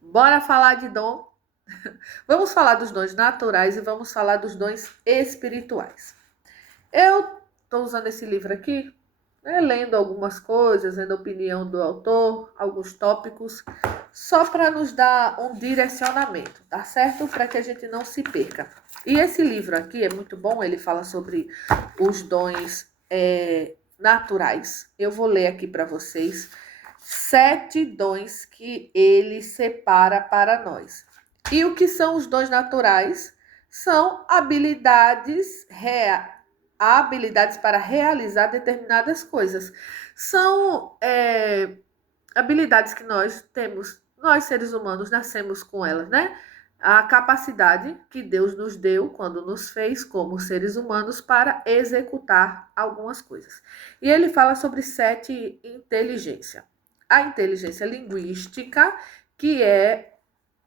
Bora falar de dom? Vamos falar dos dons naturais e vamos falar dos dons espirituais. Eu estou usando esse livro aqui, né, lendo algumas coisas, lendo a opinião do autor, alguns tópicos, só para nos dar um direcionamento, tá certo? Para que a gente não se perca. E esse livro aqui é muito bom, ele fala sobre os dons naturais. Eu vou ler aqui para vocês 7 dons que ele separa para nós. E o que são os dons naturais? São habilidades para realizar determinadas coisas. São habilidades que nós temos, nós seres humanos nascemos com elas, né? A capacidade que Deus nos deu quando nos fez como seres humanos para executar algumas coisas. E ele fala sobre 7 inteligência. A inteligência linguística, que é.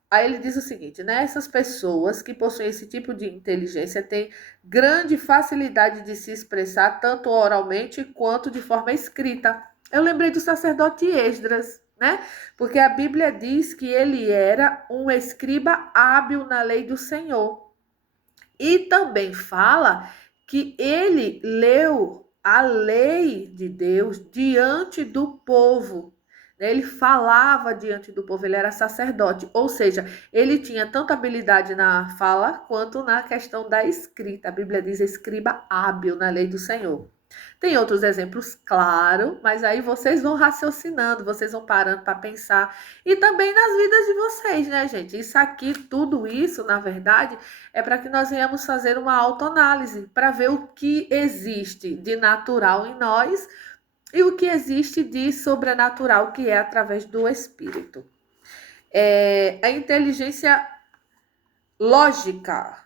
Aí ele diz o seguinte, né? Essas pessoas que possuem esse tipo de inteligência têm grande facilidade de se expressar tanto oralmente quanto de forma escrita. Eu lembrei do sacerdote Esdras, né? Porque a Bíblia diz que ele era um escriba hábil na lei do Senhor. E também fala que ele leu a lei de Deus diante do povo. Ele falava diante do povo, ele era sacerdote, ou seja, ele tinha tanta habilidade na fala quanto na questão da escrita. A Bíblia diz escriba hábil na lei do Senhor. Tem outros exemplos, claro, mas aí vocês vão raciocinando, vocês vão parando para pensar. E também nas vidas de vocês, né, gente? Isso aqui, tudo isso, na verdade, é para que nós venhamos fazer uma autoanálise, para ver o que existe de natural em nós e o que existe de sobrenatural, que é através do Espírito. A inteligência lógica.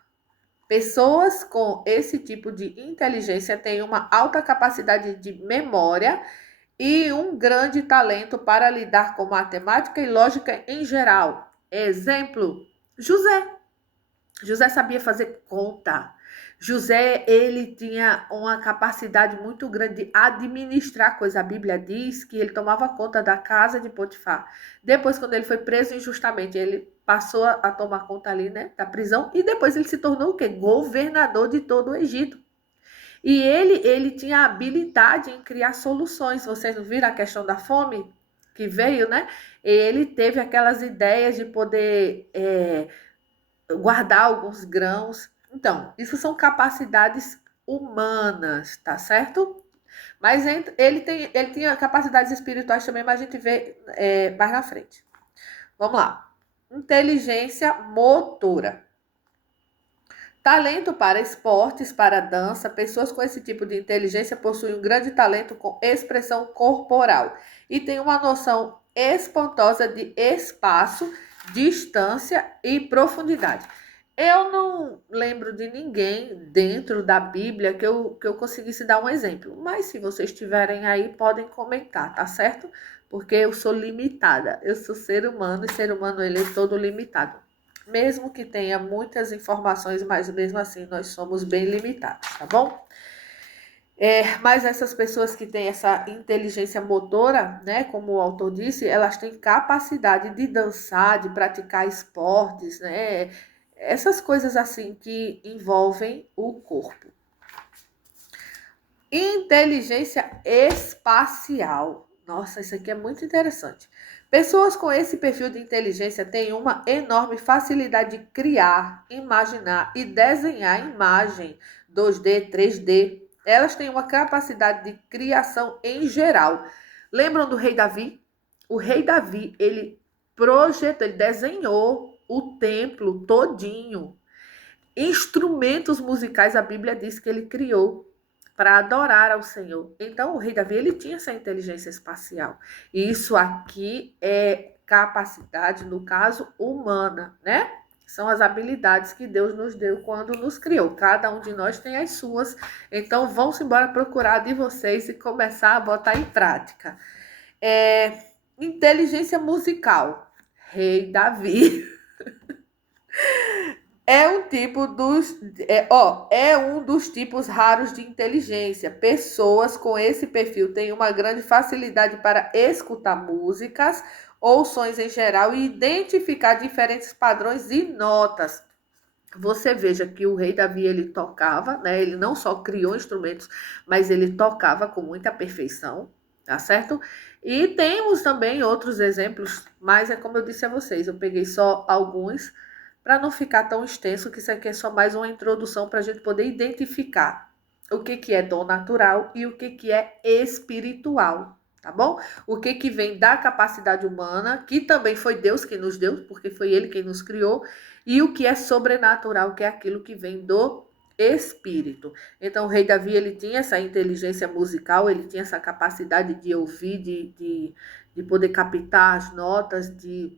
Pessoas com esse tipo de inteligência têm uma alta capacidade de memória e um grande talento para lidar com matemática e lógica em geral. Exemplo: José. José sabia fazer conta. José, ele tinha uma capacidade muito grande de administrar coisas. A Bíblia diz que ele tomava conta da casa de Potifar. Depois, quando ele foi preso injustamente, ele passou a tomar conta ali, né, da prisão. E depois ele se tornou o quê? Governador de todo o Egito. E ele tinha habilidade em criar soluções. Vocês não viram a questão da fome que veio, né? Ele teve aquelas ideias de poder guardar alguns grãos. Então, isso são capacidades humanas, tá certo? Mas ele tinha capacidades espirituais também, mas a gente vê mais na frente. Vamos lá. Inteligência motora. Talento para esportes, para dança. Pessoas com esse tipo de inteligência possuem um grande talento com expressão corporal e têm uma noção espantosa de espaço, distância e profundidade. Eu não lembro de ninguém dentro da Bíblia que eu conseguisse dar um exemplo, mas se vocês tiverem aí, podem comentar, tá certo? Porque eu sou limitada, eu sou ser humano e ser humano ele é todo limitado. Mesmo que tenha muitas informações, mas mesmo assim nós somos bem limitados, tá bom? Mas essas pessoas que têm essa inteligência motora, né, como o autor disse, elas têm capacidade de dançar, de praticar esportes, né, essas coisas assim que envolvem o corpo. Inteligência espacial. Nossa, isso aqui é muito interessante. Pessoas com esse perfil de inteligência têm uma enorme facilidade de criar, imaginar e desenhar imagem 2D, 3D. Elas têm uma capacidade de criação em geral. Lembram do rei Davi? O rei Davi, ele projetou, ele desenhou o templo todinho. Instrumentos musicais, a Bíblia diz que ele criou para adorar ao Senhor. Então, o rei Davi, ele tinha essa inteligência espacial. E isso aqui é capacidade, no caso, humana, né? São as habilidades que Deus nos deu quando nos criou. Cada um de nós tem as suas. Então, vamos embora procurar de vocês e começar a botar em prática. Inteligência musical. Rei Davi. É um tipo dos, é um dos tipos raros de inteligência. Pessoas com esse perfil têm uma grande facilidade para escutar músicas ou sons em geral e identificar diferentes padrões e notas. Você veja que o rei Davi, ele tocava, né? Ele não só criou instrumentos, mas ele tocava com muita perfeição, tá certo? E temos também outros exemplos, mas é como eu disse a vocês, eu peguei só alguns para não ficar tão extenso, que isso aqui é só mais uma introdução para a gente poder identificar o que é dom natural e o que é espiritual, tá bom? O que vem da capacidade humana, que também foi Deus que nos deu, porque foi Ele quem nos criou, e o que é sobrenatural, que é aquilo que vem do espírito. Então, o rei Davi, ele tinha essa inteligência musical, ele tinha essa capacidade de ouvir, de poder captar as notas, de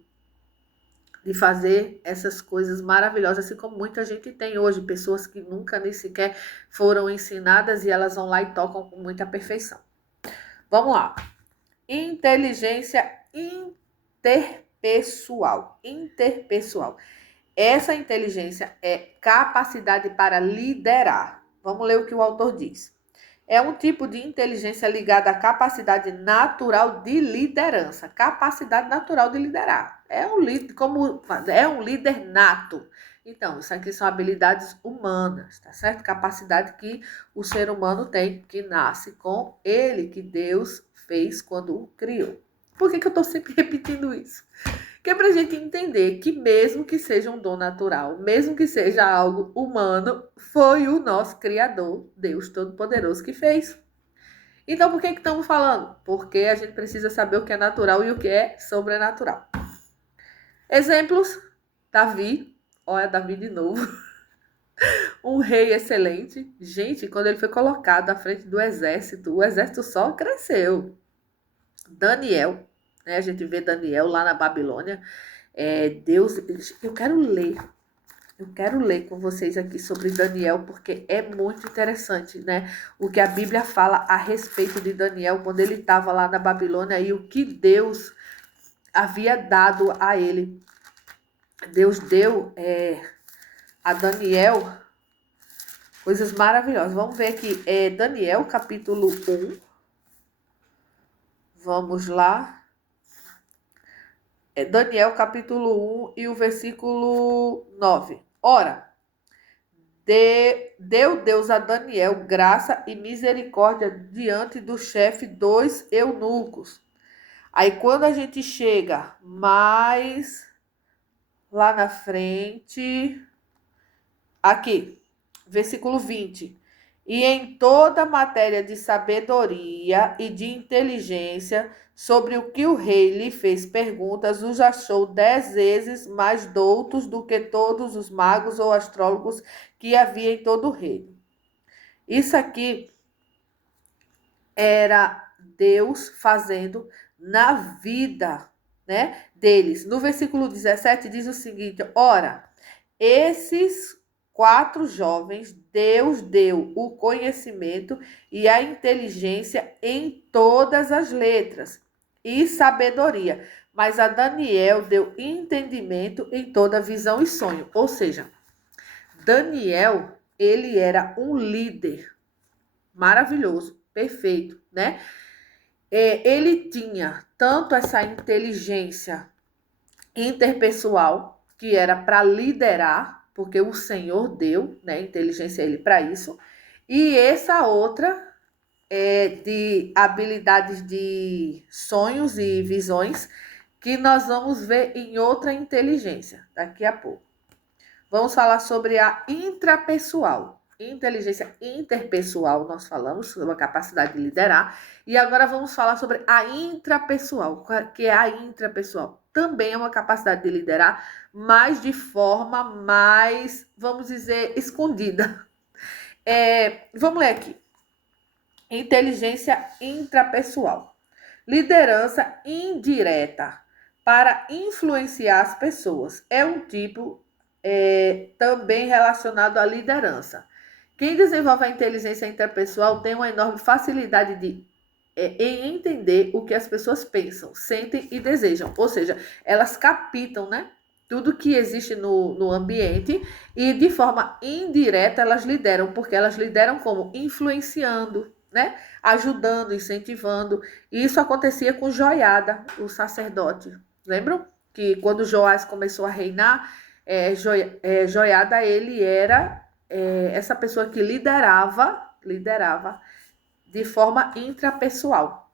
fazer essas coisas maravilhosas, assim como muita gente tem hoje, pessoas que nunca nem sequer foram ensinadas e elas vão lá e tocam com muita perfeição. Vamos lá. Inteligência interpessoal. Interpessoal. Essa inteligência é capacidade para liderar. Vamos ler o que o autor diz. É um tipo de inteligência ligada à capacidade natural de liderança. Capacidade natural de liderar. É um líder nato. Então, isso aqui são habilidades humanas, tá certo? Capacidade que o ser humano tem, que nasce com ele, que Deus fez quando o criou. Por que eu estou sempre repetindo isso? Que é para a gente entender que mesmo que seja um dom natural, mesmo que seja algo humano, foi o nosso Criador, Deus Todo-Poderoso, que fez. Então, por que estamos falando? Porque a gente precisa saber o que é natural e o que é sobrenatural. Exemplos: Davi, olha Davi de novo, um rei excelente. Gente, quando ele foi colocado à frente do exército, o exército só cresceu. Daniel, né? A gente vê Daniel lá na Babilônia. Deus, eu quero ler com vocês aqui sobre Daniel, porque é muito interessante, né? O que a Bíblia fala a respeito de Daniel quando ele estava lá na Babilônia e o que Deus havia dado a ele. Deus deu a Daniel coisas maravilhosas. Vamos ver aqui, Daniel capítulo 1. Vamos lá. Daniel capítulo 1 e o versículo 9. Ora, deu Deus a Daniel graça e misericórdia diante do chefe dos eunucos. Aí quando a gente chega mais lá na frente, aqui, versículo 20. E em toda matéria de sabedoria e de inteligência, sobre o que o rei lhe fez perguntas, os achou 10 vezes mais doutos do que todos os magos ou astrólogos que havia em todo o reino. Isso aqui era Deus fazendo na vida, né, deles. No versículo 17 diz o seguinte: ora, esses 4 jovens, Deus deu o conhecimento e a inteligência em todas as letras e sabedoria, mas a Daniel deu entendimento em toda visão e sonho. Ou seja, Daniel, ele era um líder maravilhoso, perfeito, né? Ele tinha tanto essa inteligência interpessoal, que era para liderar, porque o Senhor deu, né, inteligência a ele para isso, e essa outra de habilidades de sonhos e visões, que nós vamos ver em outra inteligência, daqui a pouco. Vamos falar sobre a intrapessoal. Inteligência interpessoal, nós falamos sobre a capacidade de liderar. E agora vamos falar sobre a intrapessoal, que é a intrapessoal. Também é uma capacidade de liderar, mas de forma mais, vamos dizer, escondida. Vamos ler aqui. Inteligência intrapessoal. Liderança indireta para influenciar as pessoas. É um tipo também relacionado à liderança. Quem desenvolve a inteligência interpessoal tem uma enorme facilidade em entender o que as pessoas pensam, sentem e desejam. Ou seja, elas captam, né, tudo que existe no ambiente e de forma indireta elas lideram, porque elas lideram como? Influenciando, né, ajudando, incentivando. E isso acontecia com Joiada, o sacerdote. Lembram? Que quando Joás começou a reinar, Joiada, ele era essa pessoa que liderava de forma intrapessoal.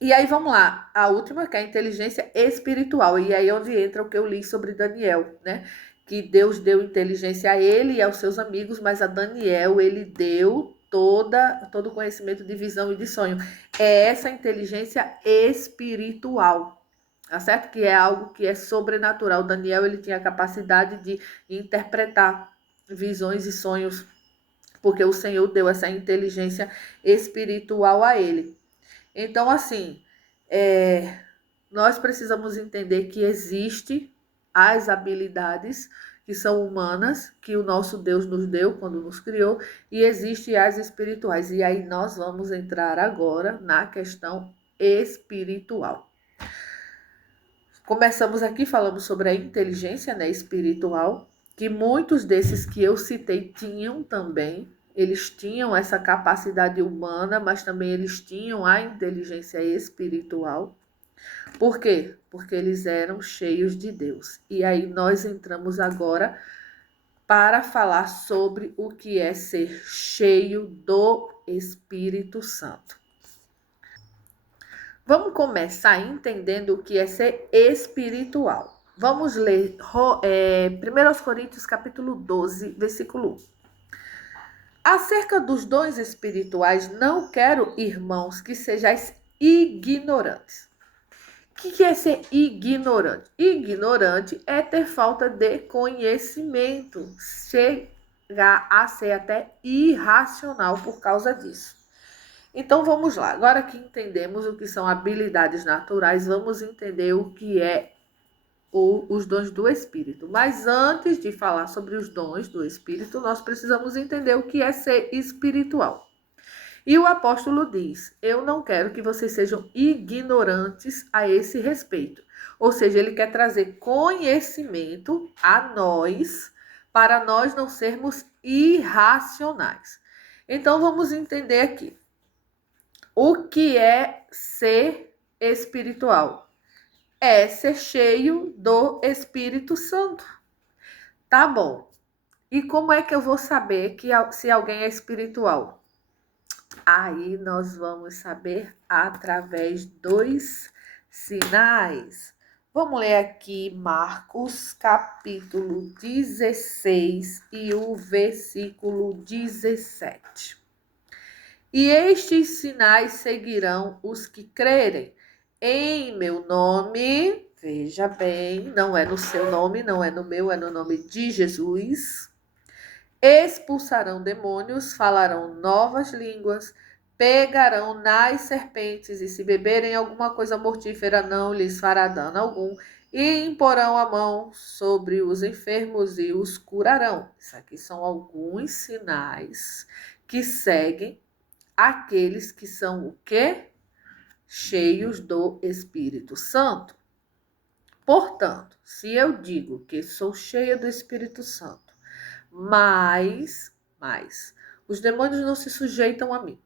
E aí vamos lá, a última que é a inteligência espiritual, e aí é onde entra o que eu li sobre Daniel, né? Que Deus deu inteligência a ele e aos seus amigos, mas a Daniel ele deu todo o conhecimento de visão e de sonho. É essa inteligência espiritual, tá certo? Que é algo que é sobrenatural. Daniel ele tinha a capacidade de interpretar visões e sonhos, porque o Senhor deu essa inteligência espiritual a ele. Então, assim, nós precisamos entender que existe as habilidades que são humanas, que o nosso Deus nos deu quando nos criou, e existe as espirituais. E aí nós vamos entrar agora na questão espiritual. Começamos aqui falando sobre a inteligência, né, espiritual, que muitos desses que eu citei tinham também. Eles tinham essa capacidade humana, mas também eles tinham a inteligência espiritual. Por quê? Porque eles eram cheios de Deus. E aí nós entramos agora para falar sobre o que é ser cheio do Espírito Santo. Vamos começar entendendo o que é ser espiritual. Vamos ler 1 Coríntios capítulo 12, versículo 1. Acerca dos dons espirituais, não quero, irmãos, que sejais ignorantes. O que é ser ignorante? Ignorante é ter falta de conhecimento, chegar a ser até irracional por causa disso. Então vamos lá, agora que entendemos o que são habilidades naturais, vamos entender o que é os dons do Espírito. Mas antes de falar sobre os dons do Espírito, nós precisamos entender o que é ser espiritual. E o apóstolo diz: eu não quero que vocês sejam ignorantes a esse respeito. Ou seja, ele quer trazer conhecimento a nós, para nós não sermos irracionais. Então vamos entender aqui. O que é ser espiritual? É ser cheio do Espírito Santo. Tá bom. E como é que eu vou saber se alguém é espiritual? Aí nós vamos saber através dos sinais. Vamos ler aqui Marcos capítulo 16 e o versículo 17. E estes sinais seguirão os que crerem. Em meu nome, veja bem, não é no seu nome, não é no meu, é no nome de Jesus. Expulsarão demônios, falarão novas línguas, pegarão nas serpentes, e se beberem alguma coisa mortífera, não lhes fará dano algum, e imporão a mão sobre os enfermos e os curarão. Isso aqui são alguns sinais que seguem aqueles que são o quê? Cheios do Espírito Santo. Portanto, se eu digo que sou cheia do Espírito Santo, mas os demônios não se sujeitam a mim.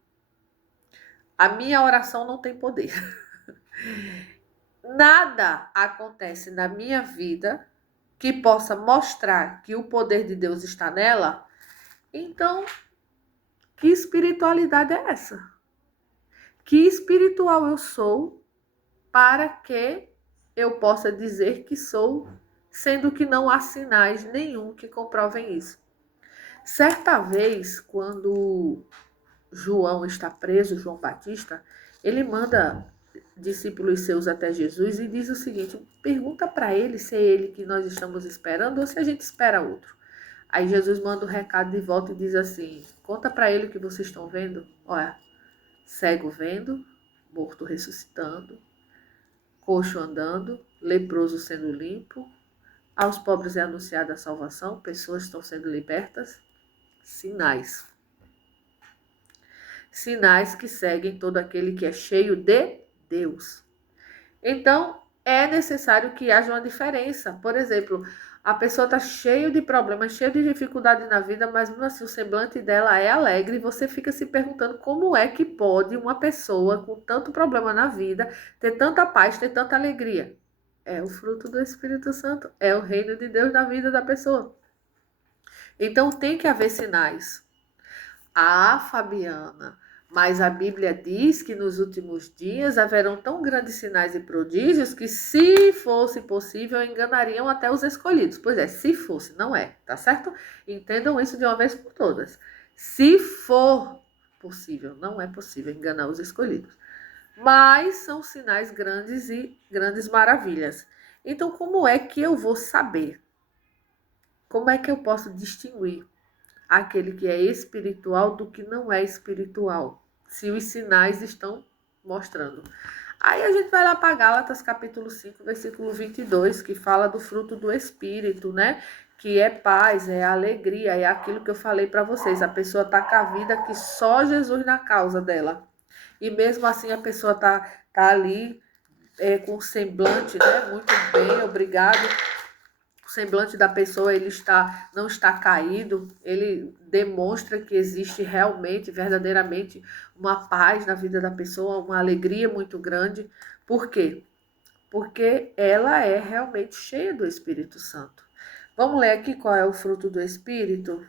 A minha oração não tem poder. Nada acontece na minha vida que possa mostrar que o poder de Deus está nela. Então, que espiritualidade é essa? Que espiritual eu sou para que eu possa dizer que sou, sendo que não há sinais nenhum que comprovem isso? Certa vez, quando João está preso, João Batista, ele manda discípulos seus até Jesus e diz o seguinte: pergunta para ele se é ele que nós estamos esperando ou se a gente espera outro. Aí Jesus manda o recado de volta e diz assim: conta para ele o que vocês estão vendo. Olha, cego vendo, morto ressuscitando, coxo andando, leproso sendo limpo, aos pobres é anunciada a salvação, pessoas estão sendo libertas. Sinais. Sinais que seguem todo aquele que é cheio de Deus. Então, é necessário que haja uma diferença. Por exemplo, a pessoa está cheia de problemas, cheia de dificuldade na vida, mas mesmo assim o semblante dela é alegre, e você fica se perguntando como é que pode uma pessoa com tanto problema na vida ter tanta paz, ter tanta alegria. É o fruto do Espírito Santo, é o reino de Deus na vida da pessoa. Então tem que haver sinais. Ah, Fabiana, mas a Bíblia diz que nos últimos dias haverão tão grandes sinais e prodígios que, se fosse possível, enganariam até os escolhidos. Pois é, se fosse, não é, tá certo? Entendam isso de uma vez por todas. Se for possível, não é possível enganar os escolhidos. Mas são sinais grandes e grandes maravilhas. Então, como é que eu vou saber? Como é que eu posso distinguir aquele que é espiritual do que não é espiritual, se os sinais estão mostrando? Aí a gente vai lá para Gálatas capítulo 5, versículo 22, que fala do fruto do Espírito, né? Que é paz, é alegria, é aquilo que eu falei para vocês. A pessoa tá com a vida que só Jesus na causa dela. E mesmo assim a pessoa tá ali com o semblante, né? Muito bem, obrigado. O semblante da pessoa não está caído, ele demonstra que existe realmente, verdadeiramente, uma paz na vida da pessoa, uma alegria muito grande. Por quê? Porque ela é realmente cheia do Espírito Santo. Vamos ler aqui qual é o fruto do Espírito?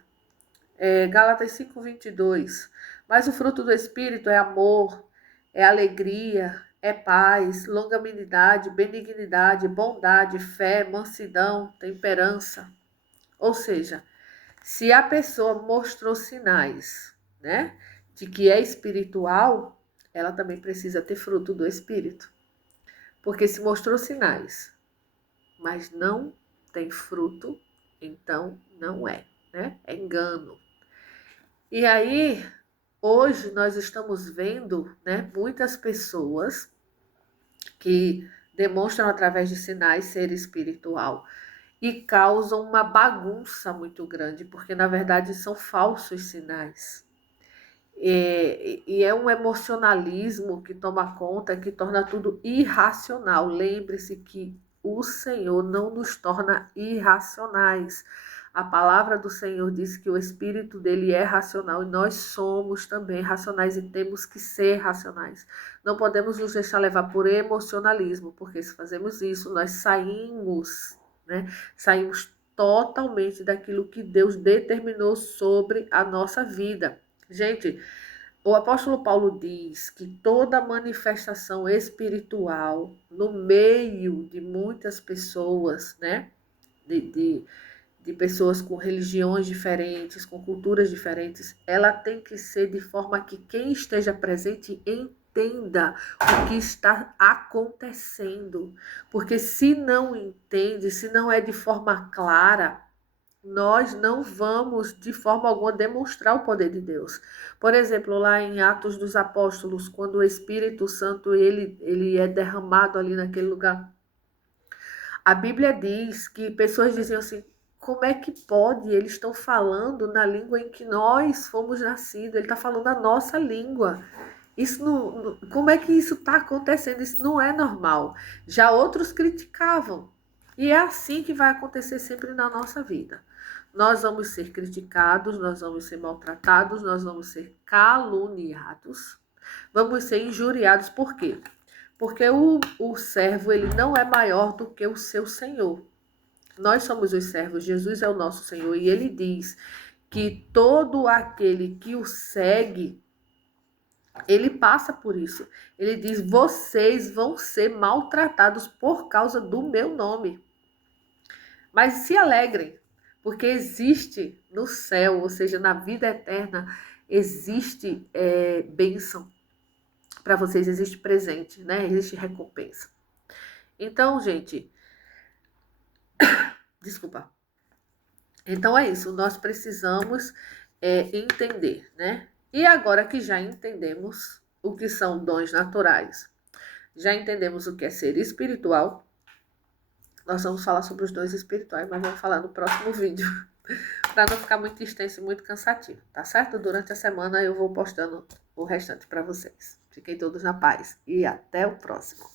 Gálatas 5:22. Mas o fruto do Espírito é amor, é alegria, é paz, longanimidade, benignidade, bondade, fé, mansidão, temperança. Ou seja, se a pessoa mostrou sinais, né, de que é espiritual, ela também precisa ter fruto do Espírito. Porque se mostrou sinais, mas não tem fruto, então não é, né? É engano. E aí, hoje nós estamos vendo, né, muitas pessoas que demonstram através de sinais ser espiritual e causam uma bagunça muito grande, porque na verdade são falsos sinais. E é um emocionalismo que toma conta, que torna tudo irracional. Lembre-se que o Senhor não nos torna irracionais. A palavra do Senhor diz que o espírito dele é racional e nós somos também racionais e temos que ser racionais. Não podemos nos deixar levar por emocionalismo, porque se fazemos isso, nós saímos, né? Saímos totalmente daquilo que Deus determinou sobre a nossa vida. Gente, o apóstolo Paulo diz que toda manifestação espiritual no meio de muitas pessoas, né? De pessoas com religiões diferentes, com culturas diferentes, ela tem que ser de forma que quem esteja presente entenda o que está acontecendo. Porque se não entende, se não é de forma clara, nós não vamos de forma alguma demonstrar o poder de Deus. Por exemplo, lá em Atos dos Apóstolos, quando o Espírito Santo ele é derramado ali naquele lugar, a Bíblia diz que pessoas diziam assim: como é que pode? Eles estão falando na língua em que nós fomos nascidos, ele está falando a nossa língua. Isso não, como é que isso está acontecendo? Isso não é normal. Já outros criticavam. E é assim que vai acontecer sempre na nossa vida. Nós vamos ser criticados, nós vamos ser maltratados, nós vamos ser caluniados, vamos ser injuriados. Por quê? Porque o servo ele não é maior do que o seu senhor. Nós somos os servos, Jesus é o nosso Senhor e ele diz que todo aquele que o segue, ele passa por isso. Ele diz: vocês vão ser maltratados por causa do meu nome. Mas se alegrem, porque existe no céu, ou seja, na vida eterna, existe bênção para vocês, existe presente, né? Existe recompensa. Então, gente, desculpa. Então é isso, nós precisamos entender, né? E agora que já entendemos o que são dons naturais, já entendemos o que é ser espiritual, nós vamos falar sobre os dons espirituais, mas vamos falar no próximo vídeo, para não ficar muito extenso e muito cansativo, tá certo? Durante a semana eu vou postando o restante para vocês. Fiquem todos na paz e até o próximo.